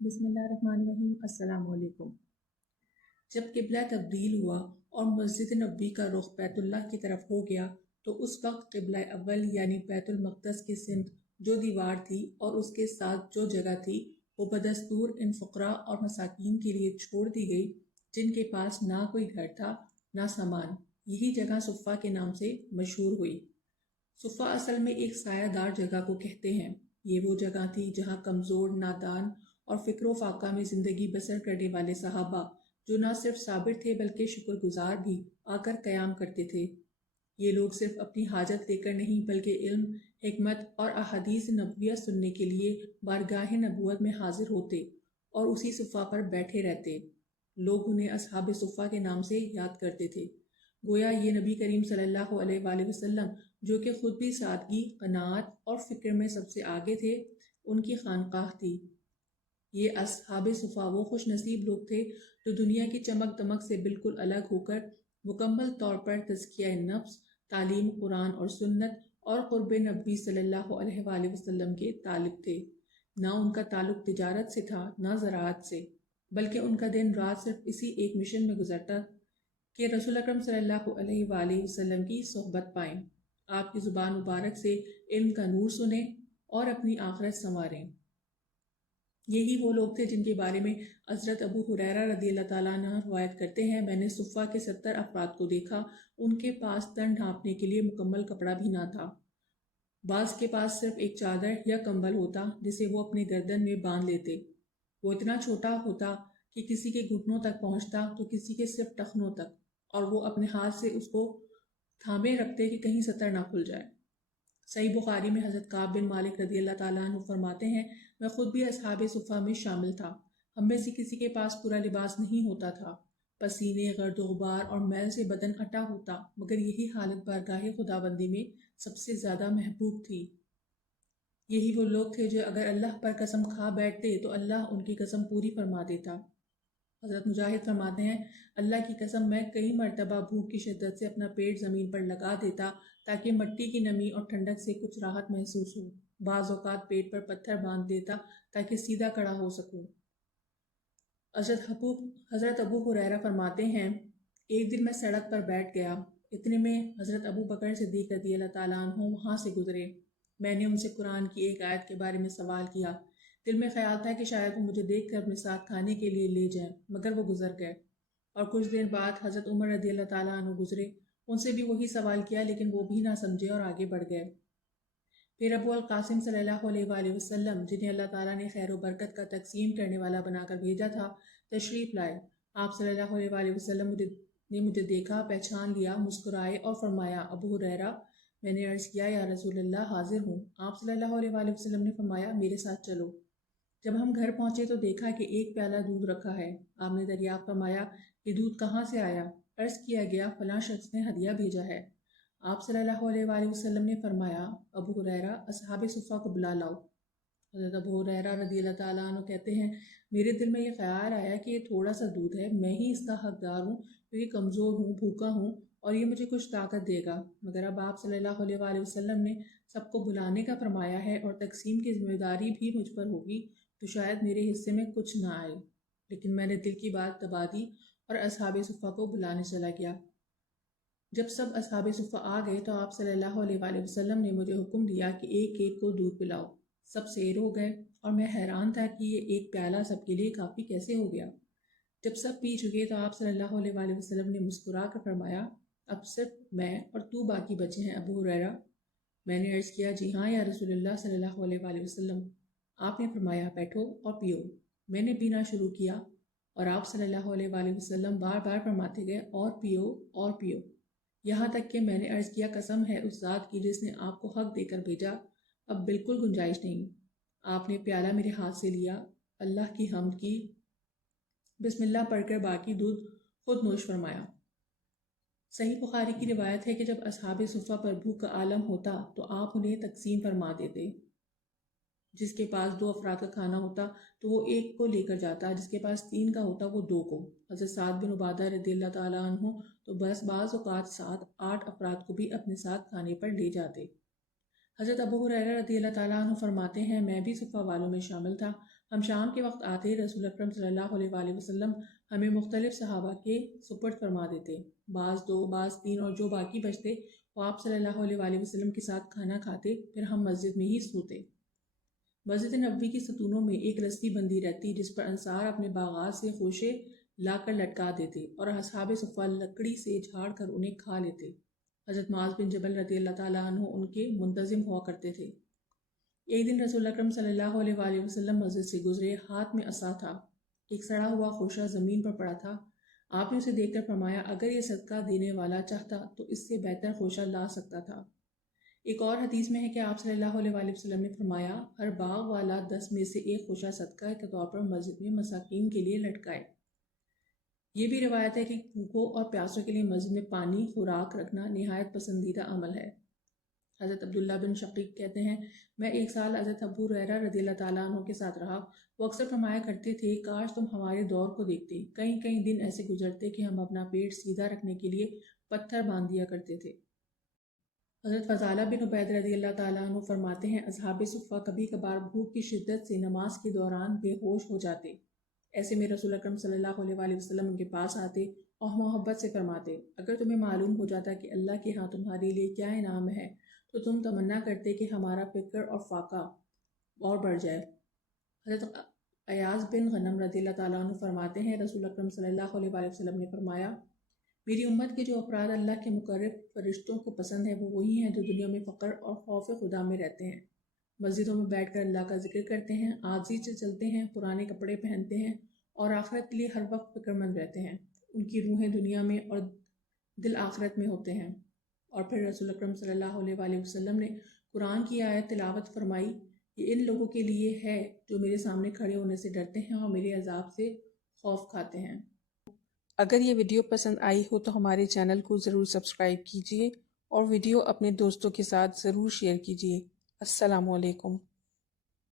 بسم اللہ الرحمن الرحیم۔ السلام علیکم۔ جب قبلہ تبدیل ہوا اور مسجد نبوی کا رخ بیت اللہ کی طرف ہو گیا تو اس وقت قبلہ اول یعنی بیت المقدس کی سمت جو دیوار تھی اور اس کے ساتھ جو جگہ تھی وہ بدستور ان فقراء اور مساکین کے لیے چھوڑ دی گئی جن کے پاس نہ کوئی گھر تھا نہ سامان۔ یہی جگہ صفہ کے نام سے مشہور ہوئی۔ صفہ اصل میں ایک سایہ دار جگہ کو کہتے ہیں۔ یہ وہ جگہ تھی جہاں کمزور، نادان اور فکر و فاقہ میں زندگی بسر کرنے والے صحابہ جو نہ صرف صابر تھے بلکہ شکر گزار بھی آ کر قیام کرتے تھے۔ یہ لوگ صرف اپنی حاجت لے کر نہیں بلکہ علم، حکمت اور احادیث نبویہ سننے کے لیے بارگاہ نبوت میں حاضر ہوتے اور اسی صفہ پر بیٹھے رہتے۔ لوگ انہیں اصحاب صفہ کے نام سے یاد کرتے تھے، گویا یہ نبی کریم صلی اللہ علیہ وآلہ وسلم جو کہ خود بھی سادگی، قناعت اور فکر میں سب سے آگے تھے، ان کی خانقاہ تھی۔ یہ اصحاب صفہ وہ خوش نصیب لوگ تھے جو دنیا کی چمک دمک سے بالکل الگ ہو کر مکمل طور پر تزکیہ نفس، تعلیم قرآن اور سنت اور قرب نبی صلی اللہ علیہ وآلہ وسلم کے طالب تھے۔ نہ ان کا تعلق تجارت سے تھا نہ زراعت سے، بلکہ ان کا دن رات صرف اسی ایک مشن میں گزرتا کہ رسول اکرم صلی اللہ علیہ وآلہ وسلم کی صحبت پائیں، آپ کی زبان مبارک سے علم کا نور سنیں اور اپنی آخرت سنواریں۔ یہی وہ لوگ تھے جن کے بارے میں حضرت ابو ہریرہ رضی اللہ تعالیٰ عنہ روایت کرتے ہیں، میں نے صفہ کے 70 افراد کو دیکھا، ان کے پاس تن ڈھانپنے کے لیے مکمل کپڑا بھی نہ تھا۔ بعض کے پاس صرف ایک چادر یا کمبل ہوتا جسے وہ اپنے گردن میں باندھ لیتے۔ وہ اتنا چھوٹا ہوتا کہ کسی کے گھٹنوں تک پہنچتا تو کسی کے صرف ٹخنوں تک، اور وہ اپنے ہاتھ سے اس کو تھامے رکھتے کہ کہیں سطر نہ کھل جائے۔ صحیح بخاری میں حضرت کعب بن مالک رضی اللہ تعالیٰ عنہ فرماتے ہیں، میں خود بھی اصحاب صفہ میں شامل تھا۔ ہم میں سے کسی کے پاس پورا لباس نہیں ہوتا تھا، پسینے، گرد و غبار اور میل سے بدن اٹا ہوتا، مگر یہی حالت بارگاہ خداوندی میں سب سے زیادہ محبوب تھی۔ یہی وہ لوگ تھے جو اگر اللہ پر قسم کھا بیٹھتے تو اللہ ان کی قسم پوری فرما دیتا۔ حضرت مجاہد فرماتے ہیں، اللہ کی قسم میں کئی مرتبہ بھوک کی شدت سے اپنا پیٹ زمین پر لگا دیتا تاکہ مٹی کی نمی اور ٹھنڈک سے کچھ راحت محسوس ہو۔ بعض اوقات پیٹ پر پتھر باندھ دیتا تاکہ سیدھا کھڑا ہو سکوں۔ حضرت ابو ہریرہ فرماتے ہیں، ایک دن میں سڑک پر بیٹھ گیا، اتنے میں حضرت ابو بکر صدیق رضی اللہ تعالیٰ عنہ وہاں سے گزرے۔ میں نے ان سے قرآن کی ایک آیت کے بارے میں سوال کیا، دل میں خیال تھا کہ شاید وہ مجھے دیکھ کر اپنے ساتھ کھانے کے لیے لے جائیں، مگر وہ گزر گئے۔ اور کچھ دیر بعد حضرت عمر رضی اللہ تعالیٰ عنہ گزرے، ان سے بھی وہی سوال کیا لیکن وہ بھی نہ سمجھے اور آگے بڑھ گئے۔ پھر ابو القاسم صلی اللہ علیہ وآلہ وسلم جنہیں اللہ تعالیٰ نے خیر و برکت کا تقسیم کرنے والا بنا کر بھیجا تھا، تشریف لائے۔ آپ صلی اللہ علیہ وآلہ وسلم نے مجھے دیکھا، پہچان لیا، مسکرائے اور فرمایا، ابو ہریرہ۔ میں نے عرض کیا، یا رسول اللہ، حاضر ہوں۔ آپ صلی اللہ علیہ وآلہ وسلم نے فرمایا، میرے ساتھ چلو۔ جب ہم گھر پہنچے تو دیکھا کہ ایک پیالہ دودھ رکھا ہے۔ آپ نے دریافت فرمایا، یہ دودھ کہاں سے آیا؟ عرض کیا گیا، فلاں شخص نے ہدیہ بھیجا ہے۔ آپ صلی اللہ علیہ وآلہ وسلم نے فرمایا، ابو ہریرہ، اصحاب صفہ کو بلا لاؤ۔ حضرت ابو ہریرہ رضی اللہ تعالیٰ عنہ کہتے ہیں، میرے دل میں یہ خیال آیا کہ یہ تھوڑا سا دودھ ہے، میں ہی اس کا حقدار ہوں کیونکہ کمزور ہوں، بھوکا ہوں اور یہ مجھے کچھ طاقت دے گا، مگر اب آپ صلی اللہ علیہ وآلہ وسلم نے سب کو بلانے کا فرمایا ہے اور تقسیم کی ذمہ داری بھی مجھ پر ہوگی تو شاید میرے حصے میں کچھ نہ آئے۔ لیکن میں نے دل کی بات دبا دی اور اصحاب صفہ کو بلانے چلا گیا۔ جب سب اصحاب صفہ آ گئے تو آپ صلی اللہ علیہ وآلہ وسلم نے مجھے حکم دیا کہ ایک ایک کو دودھ پلاؤ۔ سب سیر ہو گئے اور میں حیران تھا کہ یہ ایک پیالہ سب کے لیے کافی کیسے ہو گیا۔ جب سب پی چکے تو آپ صلی اللہ علیہ وآلہ وسلم نے مسکرا کر فرمایا، اب صرف میں اور تو باقی بچے ہیں ابو ہریرہ۔ میں نے عرض کیا، جی ہاں یا رسول اللہ صلی اللہ علیہ وآلہ وسلم۔ آپ نے فرمایا، بیٹھو اور پیو۔ میں نے پینا شروع کیا اور آپ صلی اللہ علیہ وآلہ وسلم بار بار فرماتے گئے، اور پیو اور پیو، یہاں تک کہ میں نے عرض کیا، قسم ہے اس ذات کی جس نے آپ کو حق دے کر بھیجا، اب بالکل گنجائش نہیں۔ آپ نے پیالہ میرے ہاتھ سے لیا، اللہ کی حمد کی، بسم اللہ پڑھ کر باقی دودھ خود نوش فرمایا۔ صحیح بخاری کی روایت ہے کہ جب اصحاب صفہ پر بھوک کا عالم ہوتا تو آپ انہیں تقسیم فرما دیتے۔ جس کے پاس 2 افراد کا کھانا ہوتا تو وہ 1 کو لے کر جاتا، جس کے پاس 3 کا ہوتا وہ 2 کو۔ حضرت سعد بن عبادہ رضی اللہ تعالیٰ عنہ تو بس بعض اوقات 7-8 افراد کو بھی اپنے ساتھ کھانے پر لے جاتے۔ حضرت ابو ہریرہ رضی اللہ تعالیٰ عنہ فرماتے ہیں، میں بھی صفہ والوں میں شامل تھا۔ ہم شام کے وقت آتے رسول اکرم صلی اللہ علیہ وآلہ وسلم ہمیں مختلف صحابہ کے سپرد فرما دیتے، بعض 2 بعض 3، اور جو باقی بچتے وہ آپ صلی اللہ علیہ وآلہ وسلم کے ساتھ کھانا کھاتے، پھر ہم مسجد میں ہی سوتے۔ مسجد نبوی کی ستونوں میں ایک رسی بندی رہتی جس پر انصار اپنے باغات سے خوشے لا کر لٹکا دیتے اور اصحاب صفہ لکڑی سے جھاڑ کر انہیں کھا لیتے۔ حضرت معاذ بن جبل رضی اللہ تعالیٰ عنہ ان کے منتظم ہوا کرتے تھے۔ ایک دن رسول اکرم صلی اللہ علیہ وآلہ وسلم مسجد سے گزرے، ہاتھ میں عصا تھا، ایک سڑا ہوا خوشہ زمین پر پڑا تھا۔ آپ نے اسے دیکھ کر فرمایا اگر یہ صدقہ دینے والا چاہتا تو اس سے بہتر خوشہ لا سکتا تھا۔ ایک اور حدیث میں ہے کہ آپ صلی اللہ علیہ وآلہ وسلم نے فرمایا ہر باغ والا 10 میں سے ایک خوشہ صدقہ کے طور پر مسجد میں مساکین کے لیے لٹکائے۔ یہ بھی روایت ہے کہ بھوکوں اور پیاسوں کے لیے مسجد میں پانی خوراک رکھنا نہایت پسندیدہ عمل ہے۔ حضرت عبداللہ بن شقیق کہتے ہیں میں ایک سال حضرت ابو ہریرہ رضی اللہ تعالیٰ عنہ کے ساتھ رہا، وہ اکثر فرمایا کرتے تھے کاش تم ہمارے دور کو دیکھتے، کئی کئی دن ایسے گزرتے کہ ہم اپنا پیٹ سیدھا رکھنے کے لیے پتھر باندھ دیا کرتے تھے۔ حضرت فضالہ بن عبید رضی اللہ تعالیٰ عنہ فرماتے ہیں اصحاب صفہ کبھی کبھار بھوک کی شدت سے نماز کے دوران بے ہوش ہو جاتے، ایسے میں رسول اکرم صلی اللہ علیہ وآلہ وسلم ان کے پاس آتے اور محبت سے فرماتے اگر تمہیں معلوم ہو جاتا کہ اللہ کے ہاں تمہارے لیے کیا انعام ہے تو تم تمنا کرتے کہ ہمارا فکر اور فاقہ اور بڑھ جائے۔ حضرت ایاز بن غنم رضی اللہ تعالیٰ عنہ فرماتے ہیں رسول اکرم صلی اللہ علیہ وآلہ وسلم نے فرمایا میری امت کے جو افراد اللہ کے مقرب فرشتوں کو پسند ہیں وہ وہی ہیں جو دنیا میں فقر اور خوف خدا میں رہتے ہیں، مسجدوں میں بیٹھ کر اللہ کا ذکر کرتے ہیں، عاجزی سے چلتے ہیں، پرانے کپڑے پہنتے ہیں اور آخرت کے لیے ہر وقت فکر مند رہتے ہیں، ان کی روحیں دنیا میں اور دل آخرت میں ہوتے ہیں۔ اور پھر رسول اکرم صلی اللہ علیہ وآلہ وسلم نے قرآن کی آیت تلاوت فرمائی یہ ان لوگوں کے لیے ہے جو میرے سامنے کھڑے ہونے سے ڈرتے ہیں اور میرے عذاب سے خوف کھاتے ہیں۔ اگر یہ ویڈیو پسند آئی ہو تو ہمارے چینل کو ضرور سبسکرائب کیجیے اور ویڈیو اپنے دوستوں کے ساتھ ضرور شیئر کیجیے۔ السلام علیکم۔